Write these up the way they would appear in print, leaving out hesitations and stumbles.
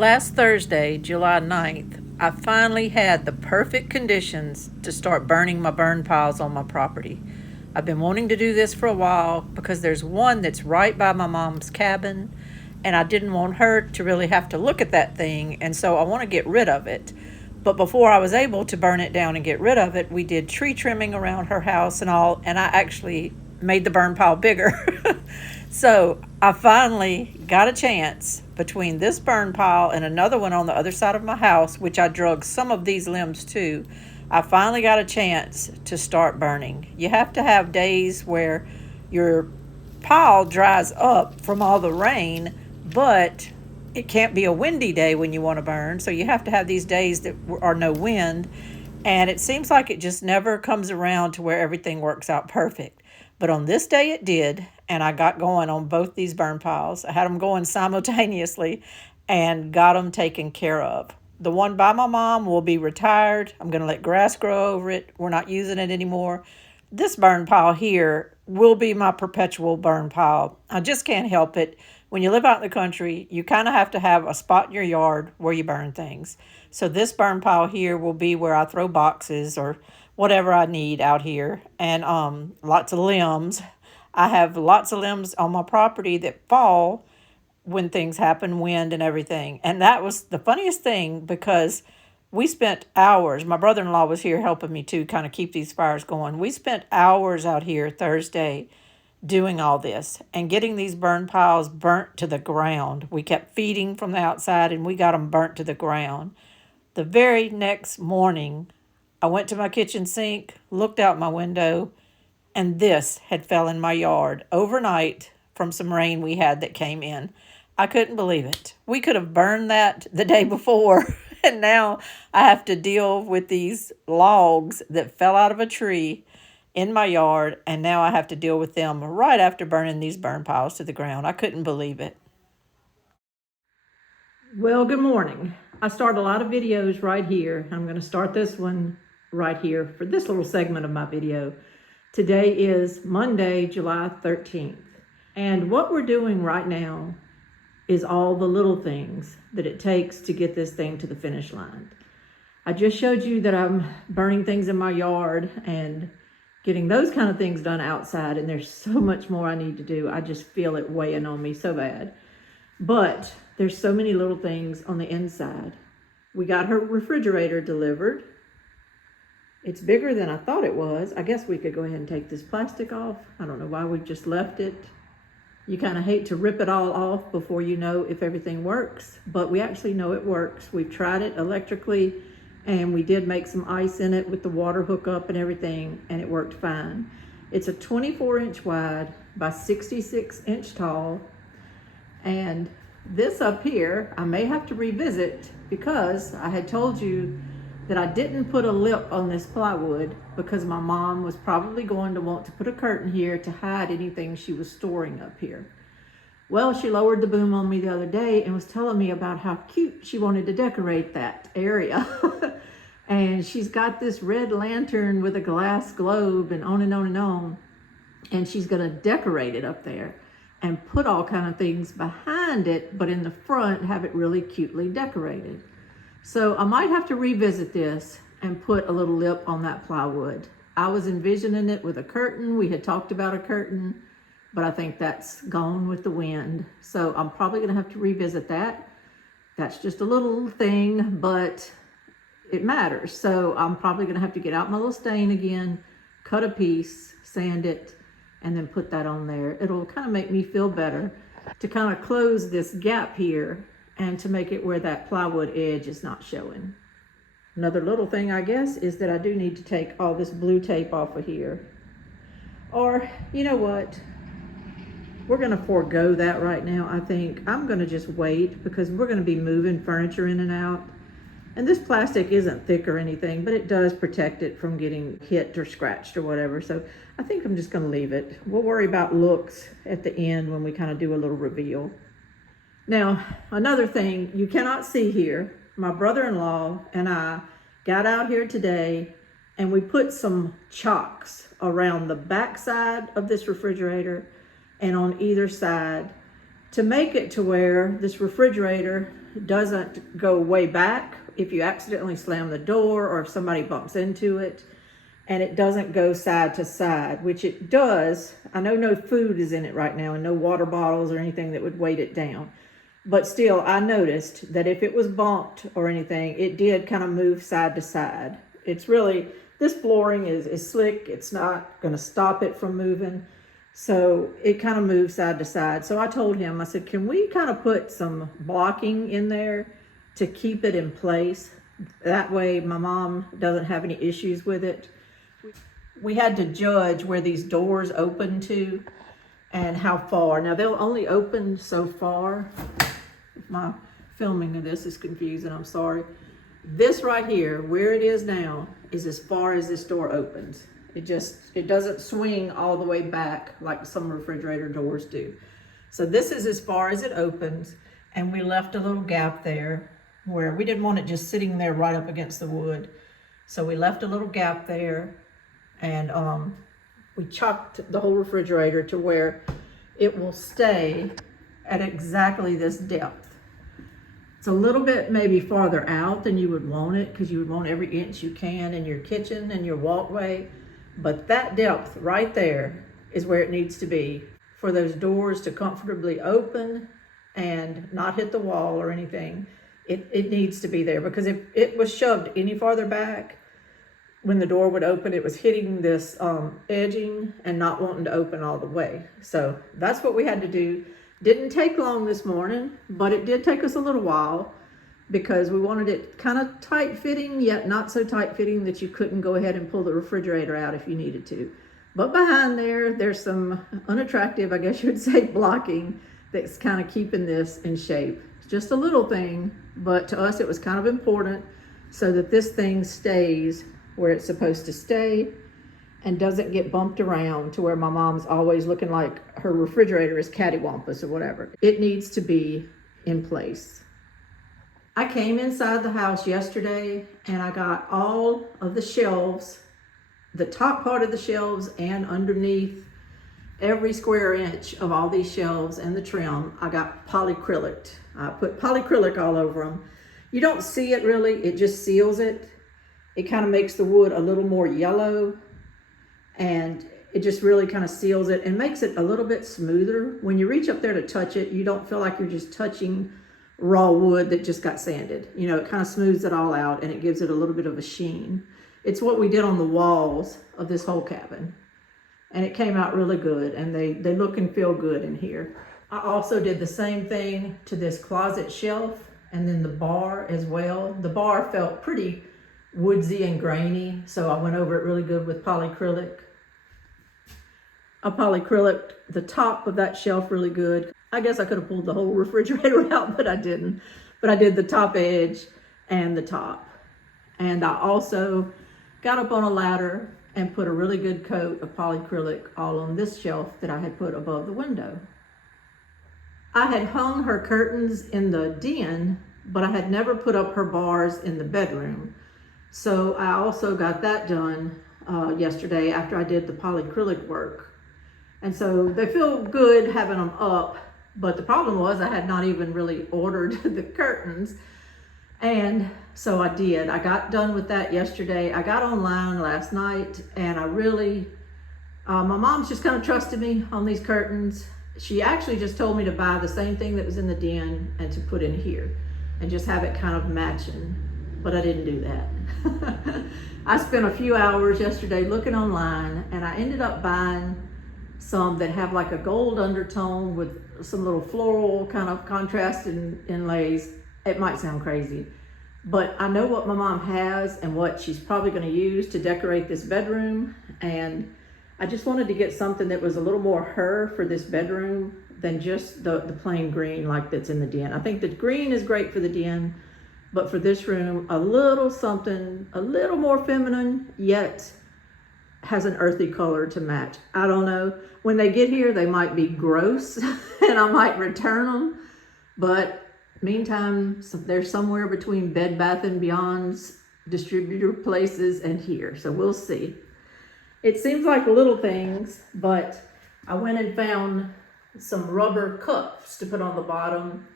Last Thursday, July 9th, I finally had the perfect conditions to start burning my burn piles on my property. I've been wanting to do this for a while because there's one that's right by my mom's cabin, and I didn't want her to really have to look at that thing, and so I want to get rid of it. But before I was able to burn it down and get rid of it, we did tree trimming around her house and all, and I actually made the burn pile bigger. So I finally got a chance between this burn pile and another one on the other side of my house, which I drug some of these limbs to. I finally got a chance to start burning. You have to have days where your pile dries up from all the rain, but it can't be a windy day when you want to burn. So you have to have these days that are no wind. And it seems like it just never comes around to where everything works out perfect. But on this day it did, and I got going on both these burn piles. I had them going simultaneously and got them taken care of. The one by my mom will be retired. I'm going to let grass grow over it. We're not using it anymore. This burn pile here will be my perpetual burn pile. I just can't help it. When you live out in the country, you kind of have to have a spot in your yard where you burn things. So this burn pile here will be where I throw boxes or whatever I need out here. And lots of limbs. I have lots of limbs on my property that fall when things happen, wind and everything. And that was the funniest thing because we spent hours. My brother-in-law was here helping me too, kind of keep these fires going. We spent hours out here Thursday doing all this and getting these burn piles burnt to the ground. We kept feeding from the outside and we got them burnt to the ground. The very next morning, I went to my kitchen sink, looked out my window, and this had fell in my yard overnight from some rain we had that came in. I couldn't believe it. We could have burned that the day before, and now I have to deal with these logs that fell out of a tree in my yard, and now I have to deal with them right after burning these burn piles to the ground. I couldn't believe it. Well, good morning. I start a lot of videos right here. I'm going to start this one right here for this little segment of my video. Today is Monday, July 13th. And what we're doing right now is all the little things that it takes to get this thing to the finish line. I just showed you that I'm burning things in my yard and getting those kind of things done outside, and there's so much more I need to do. I just feel it weighing on me so bad. But there's so many little things on the inside. We got her refrigerator delivered. It's bigger than I thought it was. I guess we could go ahead and take this plastic off. I don't know why we've just left it. You kind of hate to rip it all off before you know if everything works, but we actually know it works. We've tried it electrically, and we did make some ice in it with the water hookup and everything, and it worked fine. It's a 24-inch wide by 66-inch tall, and this up here, I may have to revisit because I had told you that I didn't put a lip on this plywood because my mom was probably going to want to put a curtain here to hide anything she was storing up here. Well, she lowered the boom on me the other day and was telling me about how cute she wanted to decorate that area. And she's got this red lantern with a glass globe and on and on and on. And she's gonna decorate it up there and put all kind of things behind it, but in the front have it really cutely decorated. So I might have to revisit this and put a little lip on that plywood. I was envisioning it with a curtain. We had talked about a curtain, but I think that's gone with the wind. So I'm probably gonna have to revisit that. That's just a little thing, but it matters. So I'm probably gonna have to get out my little stain again, cut a piece, sand it, and then put that on there. It'll kind of make me feel better to kind of close this gap here and to make it where that plywood edge is not showing. Another little thing, I guess, is that I do need to take all this blue tape off of here. Or, you know what? We're gonna forego that right now. I think I'm gonna just wait because we're gonna be moving furniture in and out. And this plastic isn't thick or anything, but it does protect it from getting hit or scratched or whatever. So I think I'm just gonna leave it. We'll worry about looks at the end when we kind of do a little reveal. Now, another thing you cannot see here, my brother-in-law and I got out here today and we put some chocks around the back side of this refrigerator and on either side. to make it to where this refrigerator doesn't go way back if you accidentally slam the door or if somebody bumps into it, and it doesn't go side to side, which it does. I know no food is in it right now and no water bottles or anything that would weight it down. But still, I noticed that if it was bumped or anything, it did kind of move side to side. It's really, this flooring is slick. It's not going to stop it from moving. So it kind of moves side to side. So I told him, I said, can we kind of put some blocking in there to keep it in place? That way my mom doesn't have any issues with it. We had to judge where these doors open to and how far. Now they'll only open so far. My filming of this is confusing, I'm sorry. This right here, where it is now, is as far as this door opens. It doesn't swing all the way back like some refrigerator doors do. So this is as far as it opens, and we left a little gap there where we didn't want it just sitting there right up against the wood. So we left a little gap there, and we chucked the whole refrigerator to where it will stay at exactly this depth. It's a little bit maybe farther out than you would want it, because you would want every inch you can in your kitchen and your walkway. But that depth right there is where it needs to be for those doors to comfortably open and not hit the wall or anything. It needs to be there, because if it was shoved any farther back, when the door would open, it was hitting this edging and not wanting to open all the way. So that's what we had to do. Didn't take long this morning, but it did take us a little while, because we wanted it kind of tight fitting, yet not so tight fitting that you couldn't go ahead and pull the refrigerator out if you needed to. But behind there, there's some unattractive, I guess you would say, blocking that's kind of keeping this in shape. It's just a little thing, but to us it was kind of important so that this thing stays where it's supposed to stay and doesn't get bumped around to where my mom's always looking like her refrigerator is cattywampus or whatever. It needs to be in place. I came inside the house yesterday and I got all of the shelves, the top part of the shelves and underneath every square inch of all these shelves and the trim, I got polyacrylic. I put polyacrylic all over them. You don't see it really, it just seals it. It kind of makes the wood a little more yellow, and it just really kind of seals it and makes it a little bit smoother. When you reach up there to touch it, you don't feel like you're just touching raw wood that just got sanded. You know, it kind of smooths it all out and it gives it a little bit of a sheen. It's what we did on the walls of this whole cabin, and it came out really good, and they look and feel good in here. I also did the same thing to this closet shelf and then the bar as well. The bar felt pretty woodsy and grainy, so I went over it really good with polyacrylic. I polyacrylic the top of that shelf really good. I guess I could have pulled the whole refrigerator out, but I didn't. But I did the top edge and the top. And I also got up on a ladder and put a really good coat of polyacrylic all on this shelf that I had put above the window. I had hung her curtains in the den, but I had never put up her bars in the bedroom. So I also got that done yesterday after I did the polyacrylic work. And so they feel good having them up, but the problem was I had not even really ordered the curtains. And so I did. I got done with that yesterday. I got online last night, and I really, my mom's just kind of trusted me on these curtains. She actually just told me to buy the same thing that was in the den and to put in here and just have it kind of matching, but I didn't do that. I spent a few hours yesterday looking online, and I ended up buying some that have like a gold undertone with some little floral kind of contrast and inlays. It might sound crazy, but I know what my mom has and what she's probably going to use to decorate this bedroom, and I just wanted to get something that was a little more her for this bedroom than just the plain green like that's in the den. I think the green is great for the den, but for this room, a little something, a little more feminine, yet has an earthy color to match. I don't know. When they get here, they might be gross and I might return them, but meantime, they're somewhere between Bed Bath & Beyond's distributor places and here, so we'll see. It seems like little things, but I went and found some rubber cups to put on the bottom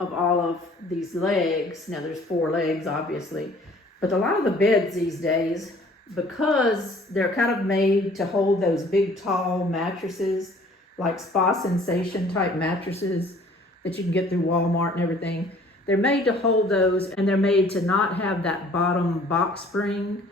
of all of these legs. Now there's 4 legs, obviously, but a lot of the beds these days, because they're kind of made to hold those big tall mattresses, like spa sensation type mattresses that you can get through Walmart and everything, they're made to hold those, and they're made to not have that bottom box spring.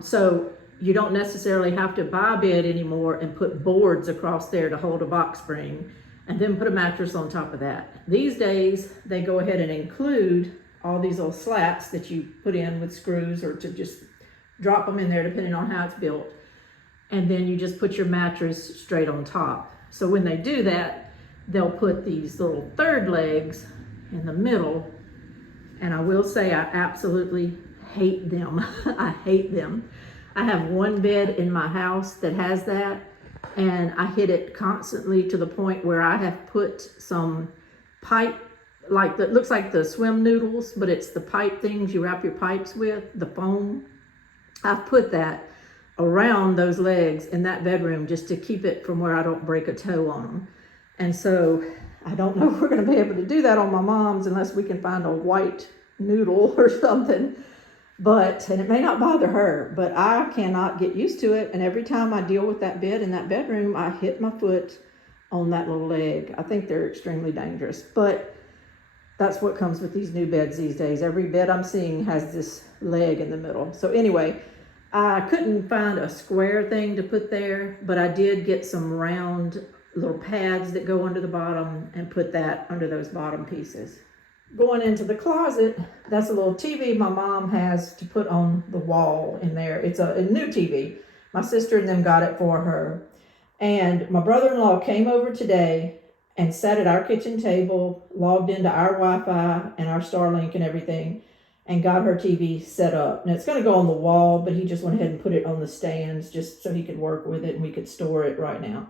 So you don't necessarily have to buy a bed anymore and put boards across there to hold a box spring and then put a mattress on top of that. These days, they go ahead and include all these little slats that you put in with screws, or to just drop them in there depending on how it's built. And then you just put your mattress straight on top. So when they do that, they'll put these little third legs in the middle. And I will say I absolutely hate them. I hate them. I have one bed in my house that has that, and I hit it constantly to the point where I have put some pipe, like that looks like the swim noodles, but it's the pipe things you wrap your pipes with, the foam. I've put that around those legs in that bedroom just to keep it from where I don't break a toe on them. And so I don't know if we're going to be able to do that on my mom's unless we can find a white noodle or something. And it may not bother her, but I cannot get used to it. And every time I deal with that bed in that bedroom, I hit my foot on that little leg. I think they're extremely dangerous, but that's what comes with these new beds these days. Every bed I'm seeing has this leg in the middle. So anyway, I couldn't find a square thing to put there, but I did get some round little pads that go under the bottom and put that under those bottom pieces. Going into the closet, that's a little TV my mom has to put on the wall in there. It's a new TV. My sister and them got it for her. And my brother-in-law came over today and sat at our kitchen table, logged into our Wi-Fi and our Starlink and everything, and got her TV set up. Now it's going to go on the wall, but he just went ahead and put it on the stands just so he could work with it and we could store it right now.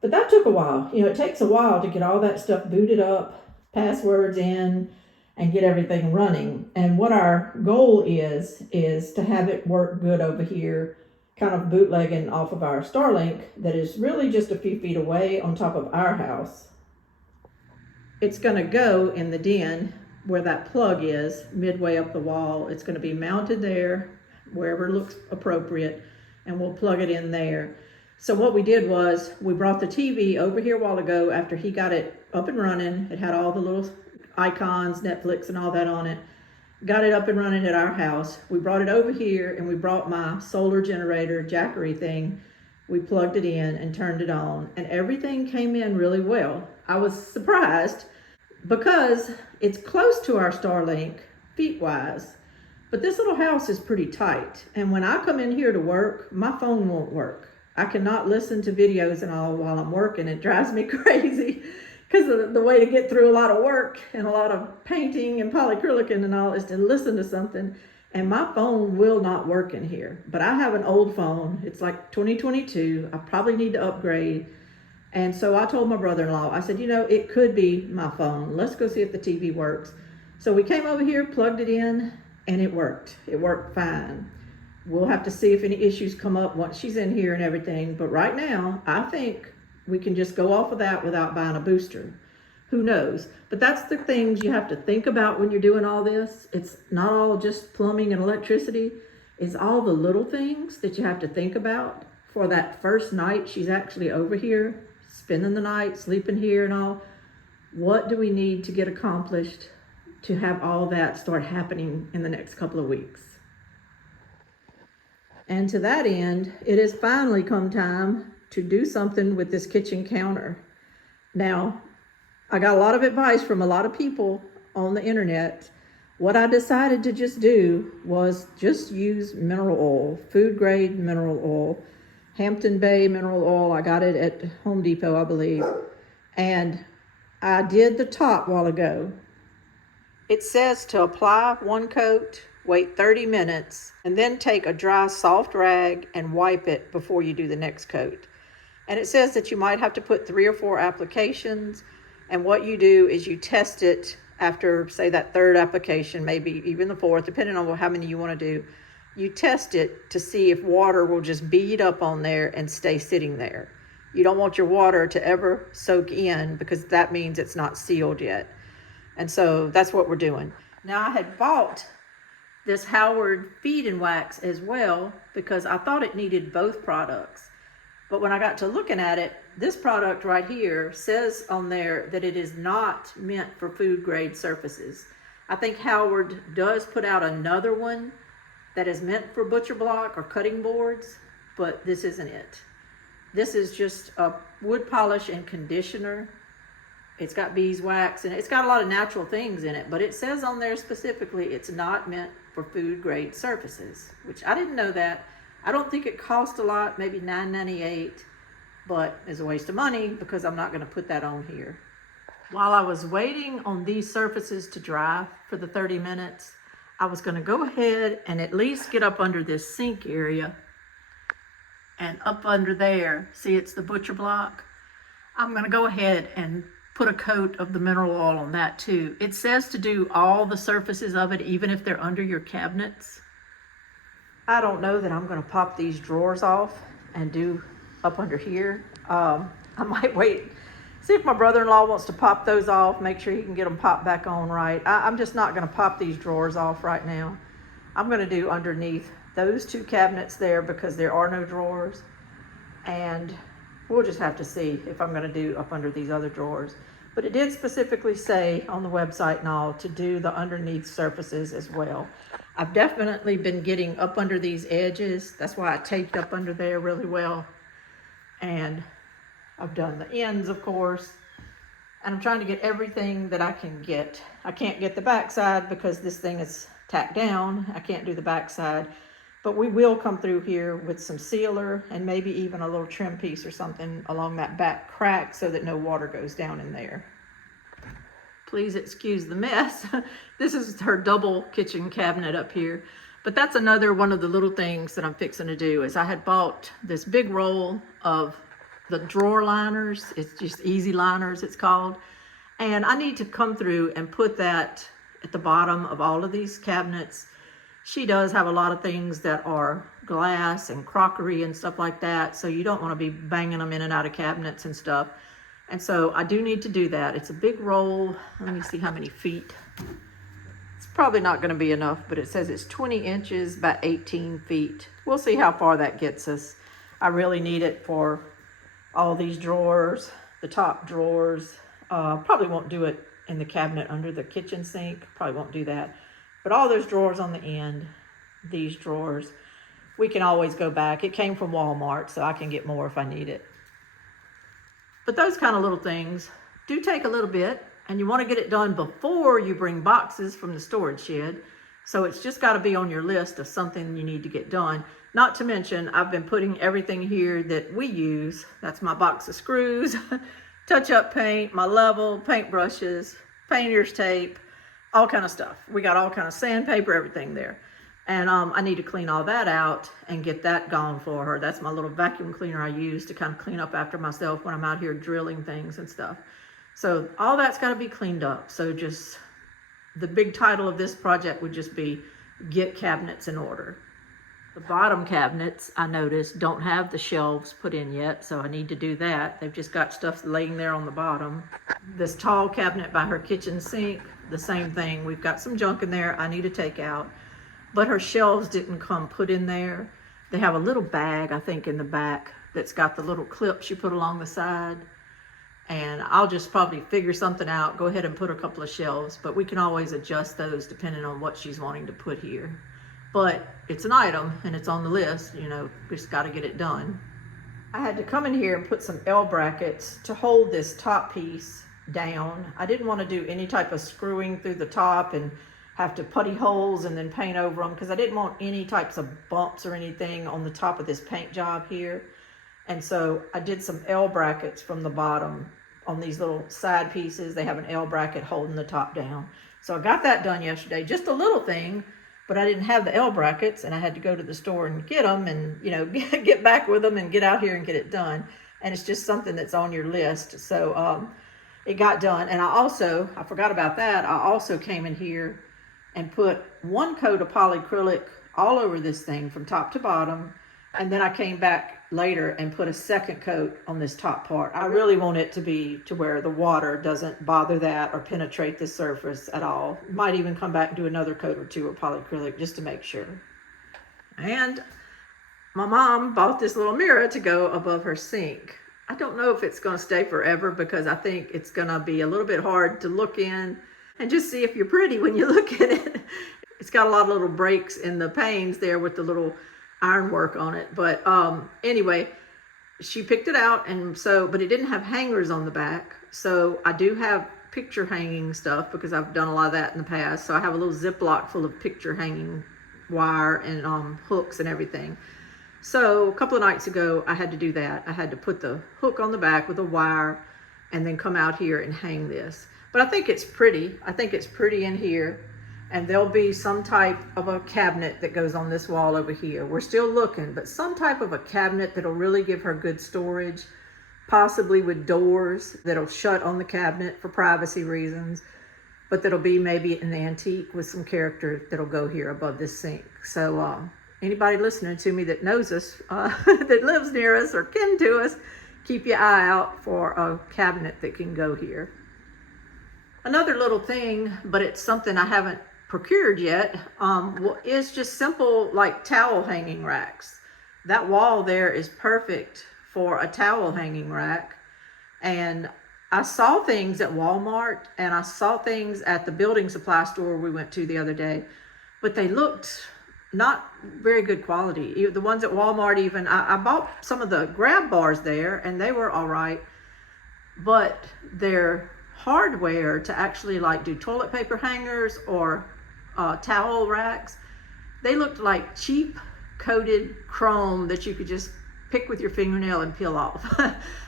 But that took a while. You know, it takes a while to get all that stuff booted up, passwords in, and get everything running. And what our goal is to have it work good over here, kind of bootlegging off of our Starlink that is really just a few feet away on top of our house. It's going to go in the den where that plug is, midway up the wall. It's going to be mounted there, wherever looks appropriate, and we'll plug it in there. So what we did was we brought the TV over here a while ago after he got it up and running. It had all the little icons, Netflix and all that on it. Got it up and running at our house. We brought it over here and we brought my solar generator Jackery thing. We plugged it in and turned it on, and everything came in really well. I was surprised because it's close to our Starlink feet-wise, but this little house is pretty tight. And when I come in here to work, my phone won't work. I cannot listen to videos and all while I'm working. It drives me crazy because the way to get through a lot of work and a lot of painting and polyacrylicing and all is to listen to something. And my phone will not work in here. But I have an old phone. It's like 2022. I probably need to upgrade. And so I told my brother-in-law, I said, you know, it could be my phone. Let's go see if the TV works. So we came over here, plugged it in, and it worked. It worked fine. We'll have to see if any issues come up once she's in here and everything. But right now, I think we can just go off of that without buying a booster. Who knows? But that's the things you have to think about when you're doing all this. It's not all just plumbing and electricity. It's all the little things that you have to think about for that first night she's actually over here, spending the night, sleeping here and all. What do we need to get accomplished to have all that start happening in the next couple of weeks? And to that end, it has finally come time to do something with this kitchen counter. Now, I got a lot of advice from a lot of people on the internet. What I decided to just do was just use mineral oil, food grade mineral oil, Hampton Bay mineral oil. I got it at Home Depot, I believe. And I did the top a while ago. It says to apply one coat, wait 30 minutes, and then take a dry, soft rag and wipe it before you do the next coat. And it says that you might have to put 3 or 4 applications, and what you do is you test it after, say, that 3rd application, maybe even the 4th, depending on how many you want to do. You test it to see if water will just bead up on there and stay sitting there. You don't want your water to ever soak in because that means it's not sealed yet. And so that's what we're doing. Now I had bought this Howard feed and wax as well because I thought it needed both products. But when I got to looking at it, this product right here says on there that it is not meant for food grade surfaces. I think Howard does put out another one that is meant for butcher block or cutting boards, but this isn't it. This is just a wood polish and conditioner. It's got beeswax and it's got a lot of natural things in it, but it says on there specifically it's not meant for food grade surfaces, which I didn't know that. I don't think it cost a lot, maybe $9.98, but it's a waste of money because I'm not going to put that on here. While I was waiting on these surfaces to dry for the 30 minutes, I was going to go ahead and at least get up under this sink area and up under there. See, it's the butcher block. I'm going to go ahead and put a coat of the mineral oil on that too. It says to do all the surfaces of it, even if they're under your cabinets. I don't know that I'm going to pop these drawers off and do up under here. I might wait, see if my brother-in-law wants to pop those off, make sure he can get them popped back on right. I'm just not going to pop these drawers off right now. I'm going to do underneath those two cabinets there because there are no drawers. And we'll just have to see if I'm going to do up under these other drawers. But it did specifically say on the website and all to do the underneath surfaces as well. I've definitely been getting up under these edges. That's why I taped up under there really well. And I've done the ends, of course. And I'm trying to get everything that I can get. I can't get the backside because this thing is tacked down. I can't do the backside. But we will come through here with some sealer and maybe even a little trim piece or something along that back crack so that no water goes down in there. Please excuse the mess. This is her double kitchen cabinet up here. But that's another one of the little things that I'm fixing to do is I had bought this big roll of the drawer liners. It's just easy liners, it's called. And I need to come through and put that at the bottom of all of these cabinets. She does have a lot of things that are glass and crockery and stuff like that. So you don't want to be banging them in and out of cabinets and stuff. And so I do need to do that. It's a big roll. Let me see how many feet. It's probably not going to be enough, but it says it's 20 inches by 18 feet. We'll see how far that gets us. I really need it for all these drawers, the top drawers. Probably won't do it in the cabinet under the kitchen sink. Probably won't do that. But all those drawers on the end, these drawers, we can always go back. It came from Walmart, so I can get more if I need it. But those kind of little things do take a little bit, and you want to get it done before you bring boxes from the storage shed. So it's just got to be on your list of something you need to get done. Not to mention, I've been putting everything here that we use. That's my box of screws, touch-up paint, my level, paint brushes, painter's tape, all kind of stuff. We got all kind of sandpaper, everything there. And I need to clean all that out and get that gone for her. That's my little vacuum cleaner I use to kind of clean up after myself when I'm out here drilling things and stuff. So all that's got to be cleaned up. So just the big title of this project would just be get cabinets in order. The bottom cabinets, I noticed, don't have the shelves put in yet, so I need to do that. They've just got stuff laying there on the bottom. This tall cabinet by her kitchen sink, the same thing. We've got some junk in there I need to take out, but her shelves didn't come put in there. They have a little bag, I think, in the back that's got the little clips you put along the side. And I'll just probably figure something out, go ahead and put a couple of shelves, but we can always adjust those depending on what she's wanting to put here. But it's an item and it's on the list, you know, just got to get it done. I had to come in here and put some L brackets to hold this top piece down. I didn't want to do any type of screwing through the top and have to putty holes and then paint over them because I didn't want any types of bumps or anything on the top of this paint job here. And so I did some L brackets from the bottom on these little side pieces. They have an L bracket holding the top down. So I got that done yesterday, just a little thing. But I didn't have the L brackets and I had to go to the store and get them and, you know, get back with them and get out here and get it done. And it's just something that's on your list. So it got done. And I forgot about that. I also came in here and put one coat of polyacrylic all over this thing from top to bottom. And then I came back later and put a second coat on this top part. I really want it to be to where the water doesn't bother that or penetrate the surface at all. Might even come back and do another coat or two of polyacrylic just to make sure. And my mom bought this little mirror to go above her sink. I don't know if it's going to stay forever because I think it's going to be a little bit hard to look in and just see if you're pretty when you look at it. It's got a lot of little breaks in the panes there with the little ironwork on it. But anyway, she picked it out, and so, but it didn't have hangers on the back. So I do have picture hanging stuff because I've done a lot of that in the past. So I have a little Ziploc full of picture hanging wire and hooks and everything. So a couple of nights ago, I had to do that. I had to put the hook on the back with a wire and then come out here and hang this. But I think it's pretty. I think it's pretty in here. And there'll be some type of a cabinet that goes on this wall over here. We're still looking, but some type of a cabinet that'll really give her good storage, possibly with doors that'll shut on the cabinet for privacy reasons, but that'll be maybe an antique with some character that'll go here above this sink. So anybody listening to me that knows us, that lives near us or kin to us, keep your eye out for a cabinet that can go here. Another little thing, but it's something I haven't procured yet, is just simple like towel hanging racks. That wall there is perfect for a towel hanging rack. And I saw things at Walmart and I saw things at the building supply store we went to the other day, but they looked not very good quality. The ones at Walmart, even I bought some of the grab bars there and they were all right, but their hardware to actually like do toilet paper hangers or towel racks, they looked like cheap coated chrome that you could just pick with your fingernail and peel off.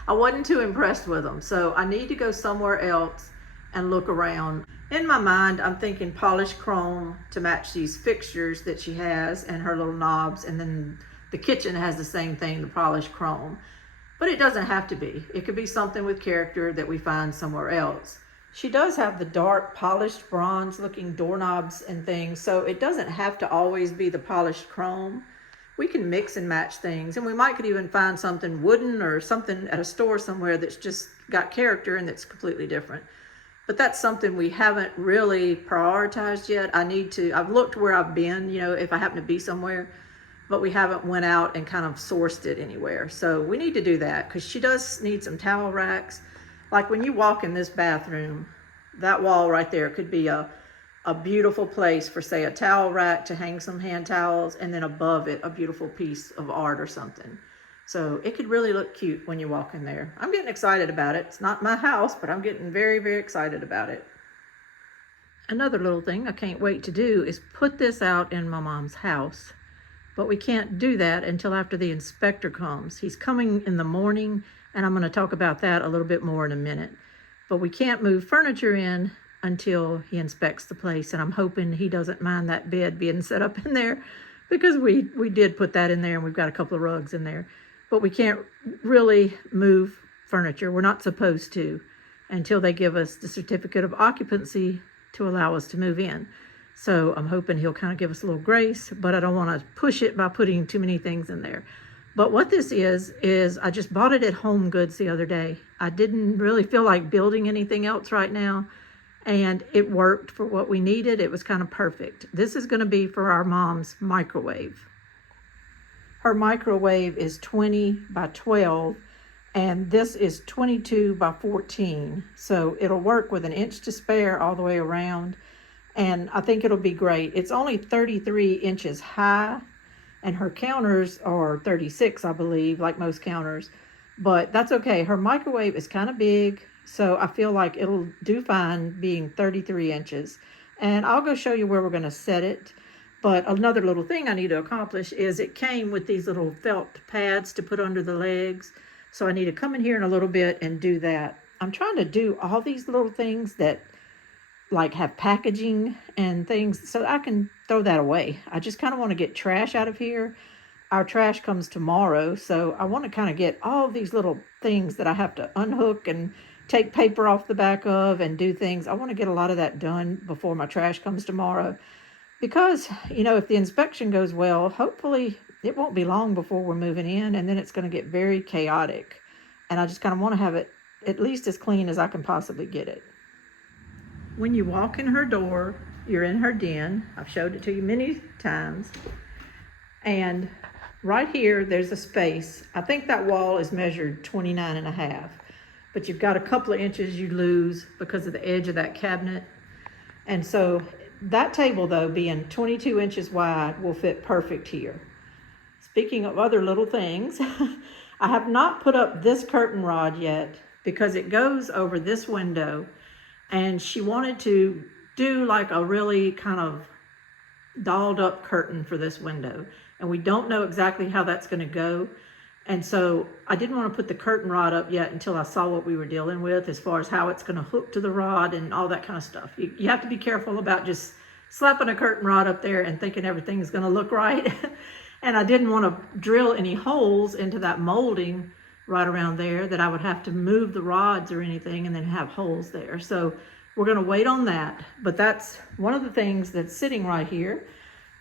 I wasn't too impressed with them, so I need to go somewhere else and look around. In my mind, I'm thinking polished chrome to match these fixtures that she has and her little knobs, and then the kitchen has the same thing, the polished chrome. But it doesn't have to be. It could be something with character that we find somewhere else. She does have the dark polished bronze looking doorknobs and things, so it doesn't have to always be the polished chrome. We can mix and match things, and we might could even find something wooden or something at a store somewhere that's just got character and that's completely different. But that's something we haven't really prioritized yet. I've looked where I've been, if I happen to be somewhere, but we haven't went out and kind of sourced it anywhere. So we need to do that because she does need some towel racks. Like when you walk in this bathroom, that wall right there could be a beautiful place for, say, a towel rack to hang some hand towels, and then above it, a beautiful piece of art or something. So it could really look cute when you walk in there. I'm getting excited about it. It's not my house, but I'm getting very, very excited about it. Another little thing I can't wait to do is put this out in my mom's house. But we can't do that until after the inspector comes. He's coming in the morning, and I'm going to talk about that a little bit more in a minute. But we can't move furniture in until he inspects the place, and I'm hoping he doesn't mind that bed being set up in there, because we did put that in there, and we've got a couple of rugs in there. But we can't really move furniture. We're not supposed to until they give us the certificate of occupancy to allow us to move in. So I'm hoping he'll kind of give us a little grace, but I don't want to push it by putting too many things in there. But what this is I just bought it at Home Goods the other day. I didn't really feel like building anything else right now, and it worked for what we needed. It was kind of perfect. This is going to be for our mom's microwave. Her microwave is 20 by 12, and this is 22 by 14. So it'll work with 1 inch to spare all the way around, and I think it'll be great. It's only 33 inches high, and her counters are 36, I believe, like most counters. But that's okay. Her microwave is kind of big, so I feel like it'll do fine being 33 inches. And I'll go show you where we're going to set it. But another little thing I need to accomplish is it came with these little felt pads to put under the legs. So I need to come in here in a little bit and do that. I'm trying to do all these little things that like have packaging and things so I can throw that away. I just kind of want to get trash out of here. Our trash comes tomorrow, so I want to kind of get all these little things that I have to unhook and take paper off the back of and do things. I want to get a lot of that done before my trash comes tomorrow, because if the inspection goes well, hopefully it won't be long before we're moving in, and then it's going to get very chaotic. And I just kind of want to have it at least as clean as I can possibly get it. When you walk in her door, you're in her den. I've showed it to you many times. And right here, there's a space. I think that wall is measured 29.5, but you've got a couple of inches you lose because of the edge of that cabinet. And so that table, though, being 22 inches wide, will fit perfect here. Speaking of other little things, I have not put up this curtain rod yet because it goes over this window, and she wanted to do like a really kind of dolled up curtain for this window, and we don't know exactly how that's going to go. And so I didn't want to put the curtain rod up yet until I saw what we were dealing with as far as how it's going to hook to the rod and all that kind of stuff. You have to be careful about just slapping a curtain rod up there and thinking everything is going to look right. And I didn't want to drill any holes into that molding right around there that I would have to move the rods or anything and then have holes there. So we're going to wait on that. But that's one of the things that's sitting right here.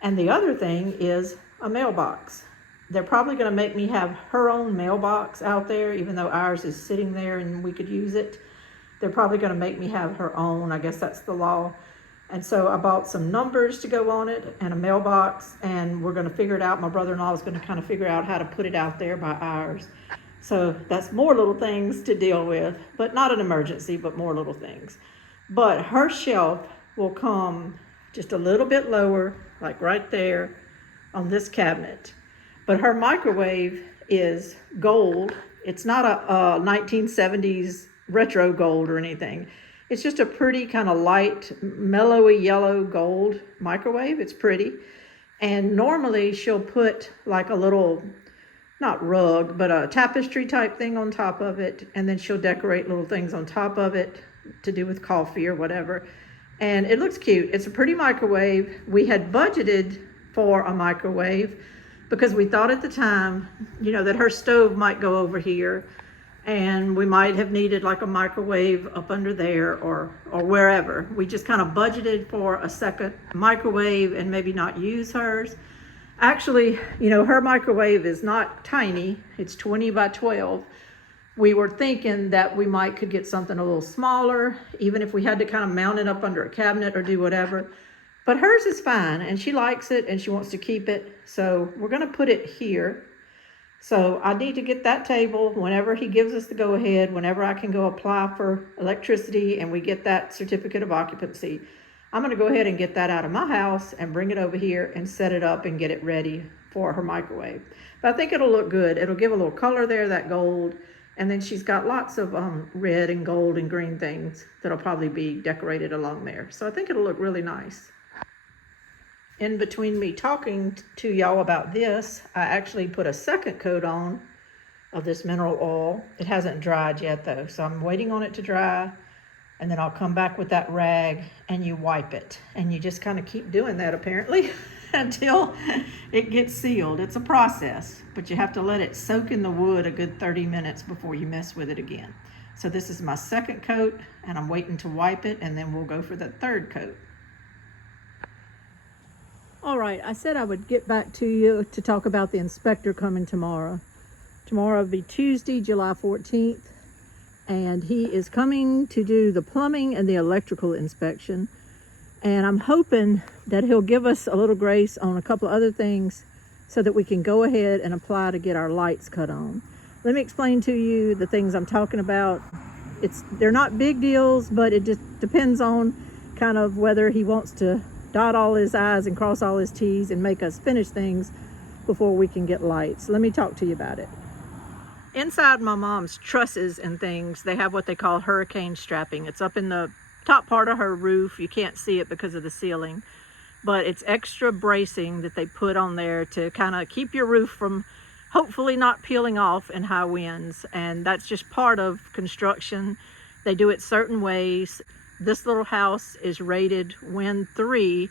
And the other thing is a mailbox. They're probably going to make me have her own mailbox out there, even though ours is sitting there and we could use it. They're probably going to make me have her own. I guess that's the law. And so I bought some numbers to go on it and a mailbox, and we're going to figure it out. My brother-in-law is going to kind of figure out how to put it out there by ours. So that's more little things to deal with, but not an emergency, but more little things. But her shelf will come just a little bit lower, like right there on this cabinet. But her microwave is gold. It's not a 1970s retro gold or anything. It's just a pretty kind of light, mellowy yellow gold microwave. It's pretty. And normally she'll put like a little, not rug, but a tapestry type thing on top of it. And then she'll decorate little things on top of it to do with coffee or whatever. And it looks cute. It's a pretty microwave. We had budgeted for a microwave because we thought at the time, that her stove might go over here and we might have needed like a microwave up under there or wherever. We just kind of budgeted for a second microwave and maybe not use hers. Actually, her microwave is not tiny. It's 20 by 12. We were thinking that we could get something a little smaller, even if we had to kind of mount it up under a cabinet or do whatever. But hers is fine, and she likes it, and she wants to keep it. So we're going to put it here. So I need to get that table whenever he gives us the go-ahead, whenever I can go apply for electricity and we get that certificate of occupancy. I'm going to go ahead and get that out of my house and bring it over here and set it up and get it ready for her microwave. But I think it'll look good. It'll give a little color there, that gold. And then she's got lots of red and gold and green things that'll probably be decorated along there. So I think it'll look really nice. In between me talking to y'all about this, I actually put a second coat on of this mineral oil. It hasn't dried yet though, so I'm waiting on it to dry, and then I'll come back with that rag and you wipe it. And you just kind of keep doing that apparently until it gets sealed. It's a process, but you have to let it soak in the wood a good 30 minutes before you mess with it again. So this is my second coat, and I'm waiting to wipe it, and then we'll go for the third coat. All right, I said I would get back to you to talk about the inspector coming tomorrow. Tomorrow will be Tuesday, July 14th, and he is coming to do the plumbing and the electrical inspection. And I'm hoping that he'll give us a little grace on a couple of other things so that we can go ahead and apply to get our lights cut on. Let me explain to you the things I'm talking about. They're not big deals, but it just depends on kind of whether he wants to dot all his I's and cross all his T's and make us finish things before we can get lights. Let me talk to you about it. Inside my mom's trusses and things, they have what they call hurricane strapping. It's up in the top part of her roof. You can't see it because of the ceiling, but it's extra bracing that they put on there to kind of keep your roof from hopefully not peeling off in high winds. And that's just part of construction. They do it certain ways. This little house is rated wind 3,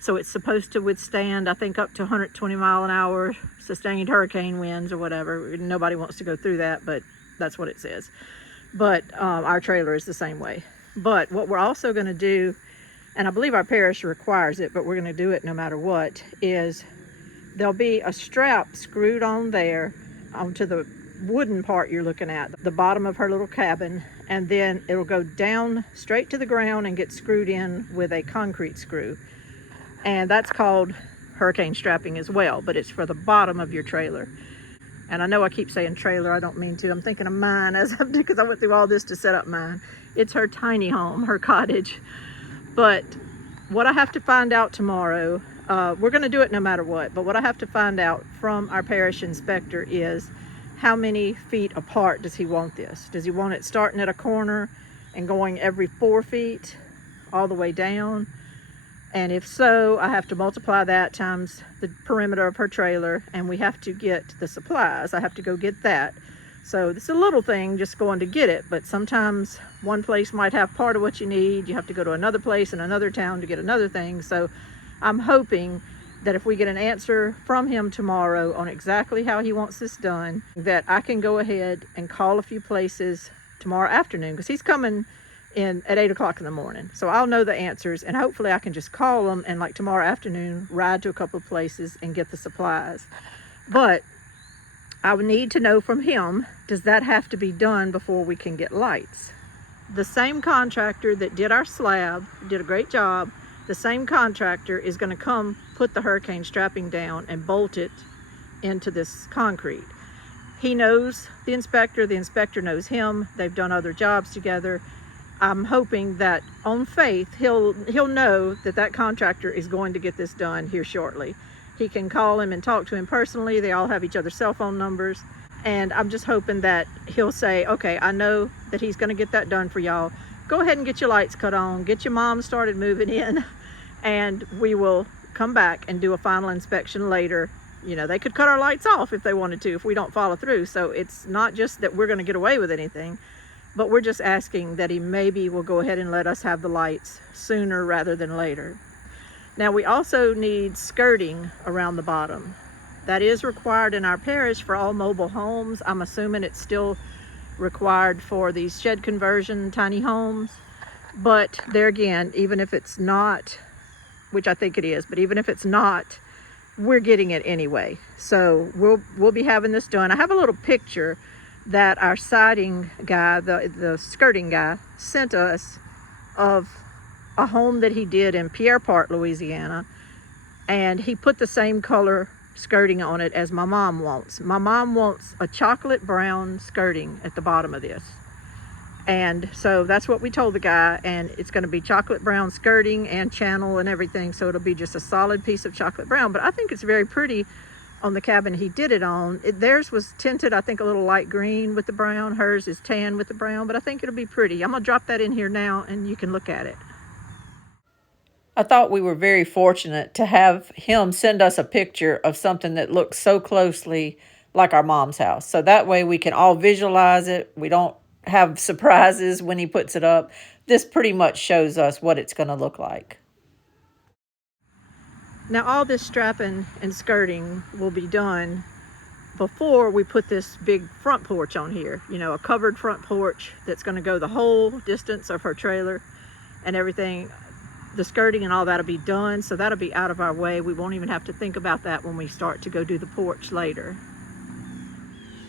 so it's supposed to withstand, I think, up to 120 mile an hour sustained hurricane winds or whatever. Nobody wants to go through that, but that's what it says. But our trailer is the same way. But what we're also going to do, and I believe our parish requires it, but we're going to do it no matter what, is there'll be a strap screwed on there onto the wooden part you're looking at, the bottom of her little cabin, and then it'll go down straight to the ground and get screwed in with a concrete screw. And that's called hurricane strapping as well, but it's for the bottom of your trailer. And I know I keep saying trailer, I don't mean to. I'm thinking of mine because I went through all this to set up mine. It's her tiny home, her cottage. But what I have to find out tomorrow, we're going to do it no matter what, but what I have to find out from our parish inspector is how many feet apart does he want this? Does he want it starting at a corner and going every 4 feet all the way down? And if so, I have to multiply that times the perimeter of her trailer, and we have to get the supplies. I have to go get that. So it's a little thing just going to get it, but sometimes one place might have part of what you need. You have to go to another place in another town to get another thing. So I'm hoping that if we get an answer from him tomorrow on exactly how he wants this done, that I can go ahead and call a few places tomorrow afternoon, because he's coming in at 8 o'clock in the morning. So I'll know the answers, and hopefully I can just call them and like tomorrow afternoon ride to a couple of places and get the supplies. But I would need to know from him, does that have to be done before we can get lights? The same contractor that did our slab did a great job. The same contractor is going to come put the hurricane strapping down and bolt it into this concrete. He knows the inspector knows him. They've done other jobs together. I'm hoping that on faith, he'll know that that contractor is going to get this done here shortly. He can call him and talk to him personally. They all have each other's cell phone numbers. And I'm just hoping that he'll say, okay, I know that he's going to get that done for y'all. Go ahead and get your lights cut on, get your mom started moving in, and we will come back and do a final inspection later. You know, they could cut our lights off if they wanted to, if we don't follow through. So it's not just that we're going to get away with anything, but we're just asking that he maybe will go ahead and let us have the lights sooner rather than later. Now, we also need skirting around the bottom. That is required in our parish for all mobile homes. I'm assuming it's still required for these shed conversion tiny homes. But there again, even if it's not, which I think it is, but even if it's not, we're getting it anyway. So we'll be having this done. I have a little picture that our siding guy, the skirting guy, sent us of a home that he did in Pierrepont, Louisiana, and he put the same color skirting on it as my mom wants. My mom wants a chocolate brown skirting at the bottom of this. And so that's what we told the guy, and it's going to be chocolate brown skirting and channel and everything, so it'll be just a solid piece of chocolate brown. But I think it's very pretty on the cabin he did it on. Theirs was tinted, I think, a little light green with the brown. Hers is tan with the brown, but I think it'll be pretty. I'm going to drop that in here now, and you can look at it. I thought we were very fortunate to have him send us a picture of something that looks so closely like our mom's house. So that way we can all visualize it. We don't have surprises when he puts it up. This pretty much shows us what it's going to look like. Now, all this strapping and skirting will be done before we put this big front porch on here. You know, a covered front porch that's going to go the whole distance of her trailer and everything. The skirting and all that'll be done, so that'll be out of our way. We won't even have to think about that when we start to go do the porch later.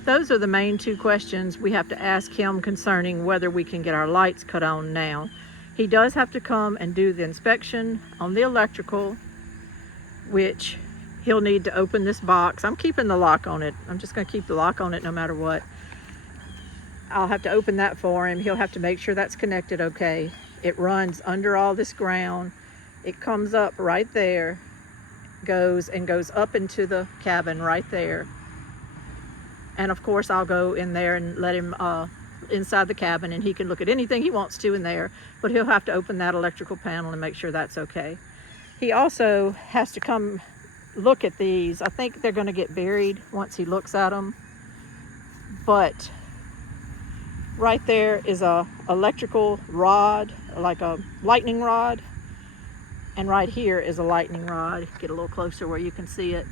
Those are the main two questions we have to ask him concerning whether we can get our lights cut on now. He does have to come and do the inspection on the electrical, which he'll need to open this box. I'm keeping the lock on it. I'm just going to keep the lock on it no matter what. I'll have to open that for him. He'll have to make sure that's connected okay. It runs under all this ground. It comes up right there, goes up into the cabin right there. And of course, I'll go in there and let him inside the cabin, and he can look at anything he wants to in there, but he'll have to open that electrical panel and make sure that's okay. He also has to come look at these. I think they're going to get buried once he looks at them, but right there is a electrical rod, like a lightning rod, and right here is a lightning rod. Get a little closer where you can see it.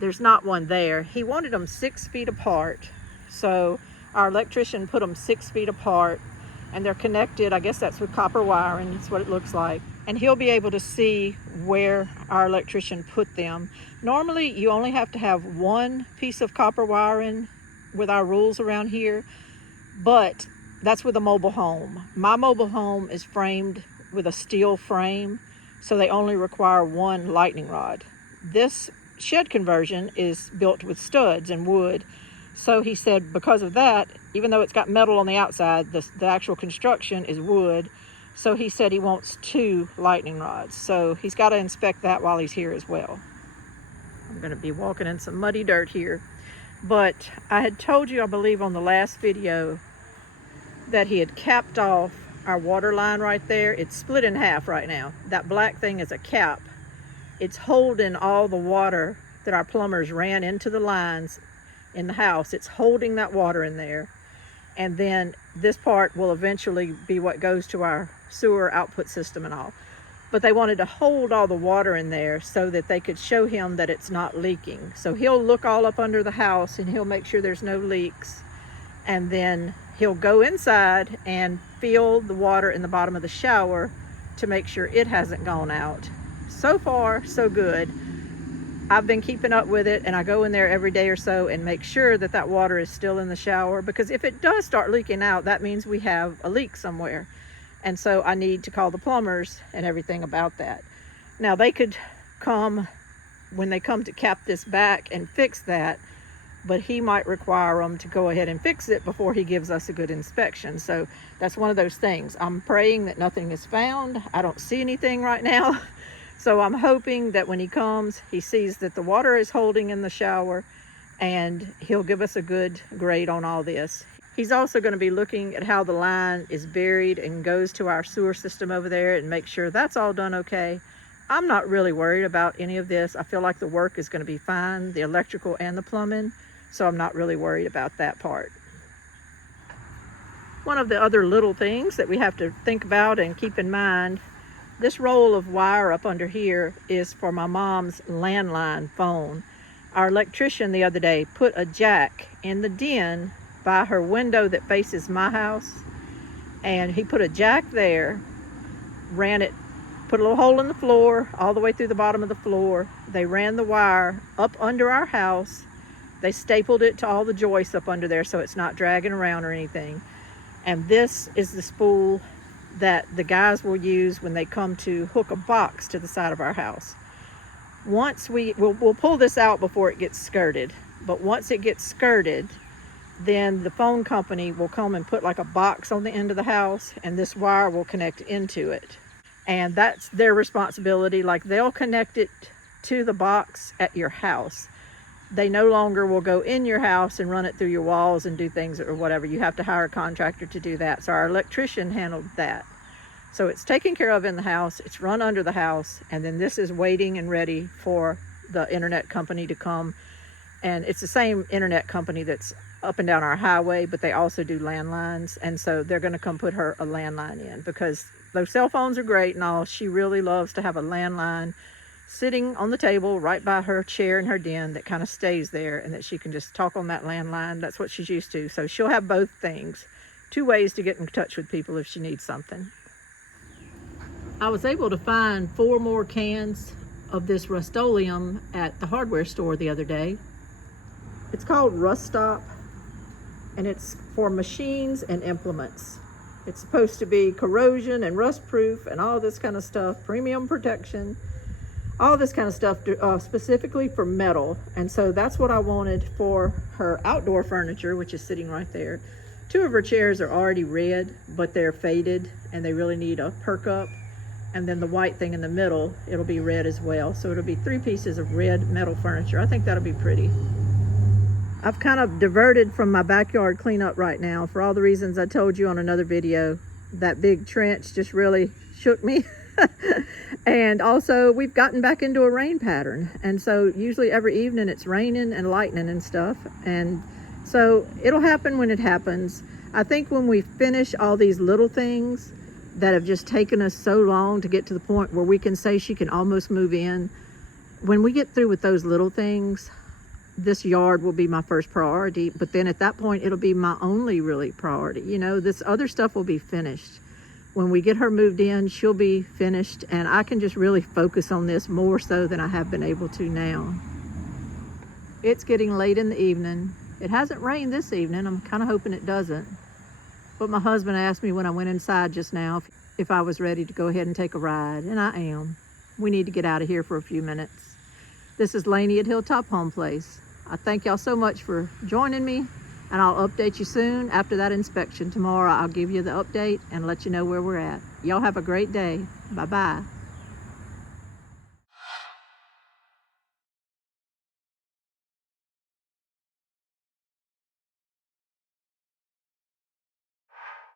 There's not one there. He wanted them 6 feet apart, so our electrician put them 6 feet apart, and they're connected. I guess that's with copper wiring. That's what it looks like. And he'll be able to see where our electrician put them. Normally, you only have to have one piece of copper wiring with our rules around here, but that's with a mobile home. My mobile home is framed with a steel frame, so they only require one lightning rod. This shed conversion is built with studs and wood. So he said because of that, even though it's got metal on the outside, the actual construction is wood. So he said he wants 2 lightning rods. So he's got to inspect that while he's here as well. I'm going to be walking in some muddy dirt here. But I had told you, I believe on the last video, that he had capped off our water line right there. It's split in half right now. That black thing is a cap. It's holding all the water that our plumbers ran into the lines in the house. It's holding that water in there. And then this part will eventually be what goes to our sewer output system and all. But they wanted to hold all the water in there so that they could show him that it's not leaking. So he'll look all up under the house and he'll make sure there's no leaks. And then he'll go inside and feel the water in the bottom of the shower to make sure it hasn't gone out. So far, so good. I've been keeping up with it, and I go in there every day or so and make sure that that water is still in the shower, because if it does start leaking out, that means we have a leak somewhere. And so I need to call the plumbers and everything about that. Now they could come, when they come to cap this back, and fix that, but he might require them to go ahead and fix it before he gives us a good inspection. So that's one of those things. I'm praying that nothing is found. I don't see anything right now. So I'm hoping that when he comes, he sees that the water is holding in the shower, and he'll give us a good grade on all this. He's also going to be looking at how the line is buried and goes to our sewer system over there and make sure that's all done okay. I'm not really worried about any of this. I feel like the work is going to be fine, the electrical and the plumbing, so I'm not really worried about that part. One of the other little things that we have to think about and keep in mind, this roll of wire up under here is for my mom's landline phone. Our electrician the other day put a jack in the den by her window that faces my house, and he put a jack there, ran it, put a little hole in the floor all the way through the bottom of the floor. They ran the wire up under our house. They stapled it to all the joists up under there so it's not dragging around or anything. And this is the spool that the guys will use when they come to hook a box to the side of our house. Once we'll pull this out before it gets skirted, but once it gets skirted, then the phone company will come and put like a box on the end of the house, and this wire will connect into it. And that's their responsibility. Like, they'll connect it to the box at your house. They no longer will go in your house and run it through your walls and do things or whatever. You have to hire a contractor to do that. So our electrician handled that. So it's taken care of in the house, it's run under the house, and then this is waiting and ready for the internet company to come. And it's the same internet company that's up and down our highway, but they also do landlines. And so they're going to come put her a landline in, because those cell phones are great and all. She really loves to have a landline sitting on the table right by her chair in her den that kind of stays there, and that she can just talk on that landline. That's what she's used to. So she'll have both things. 2 ways to get in touch with people if she needs something. I was able to find 4 more cans of this Rust-Oleum at the hardware store the other day. It's called Rust Stop, and it's for machines and implements. It's supposed to be corrosion and rust proof and all this kind of stuff, premium protection, all this kind of stuff, specifically for metal. And so that's what I wanted for her outdoor furniture, which is sitting right there. 2 of her chairs are already red, but they're faded and they really need a perk up. And then the white thing in the middle, it'll be red as well. So it'll be 3 pieces of red metal furniture. I think that'll be pretty. I've kind of diverted from my backyard cleanup right now for all the reasons I told you on another video. That big trench just really shook me. And also we've gotten back into a rain pattern. And so usually every evening it's raining and lightning and stuff. And so it'll happen when it happens. I think when we finish all these little things that have just taken us so long to get to the point where we can say she can almost move in, when we get through with those little things, this yard will be my first priority, but then at that point it'll be my only really priority. You know, this other stuff will be finished. When we get her moved in, she'll be finished, and I can just really focus on this more so than I have been able to now. It's getting late in the evening. It hasn't rained this evening. I'm kind of hoping it doesn't. But my husband asked me when I went inside just now if I was ready to go ahead and take a ride, and I am. We need to get out of here for a few minutes. This is Lainey at Hilltop Home Place. I thank y'all so much for joining me, and I'll update you soon after that inspection. Tomorrow I'll give you the update and let you know where we're at. Y'all have a great day. Bye-bye.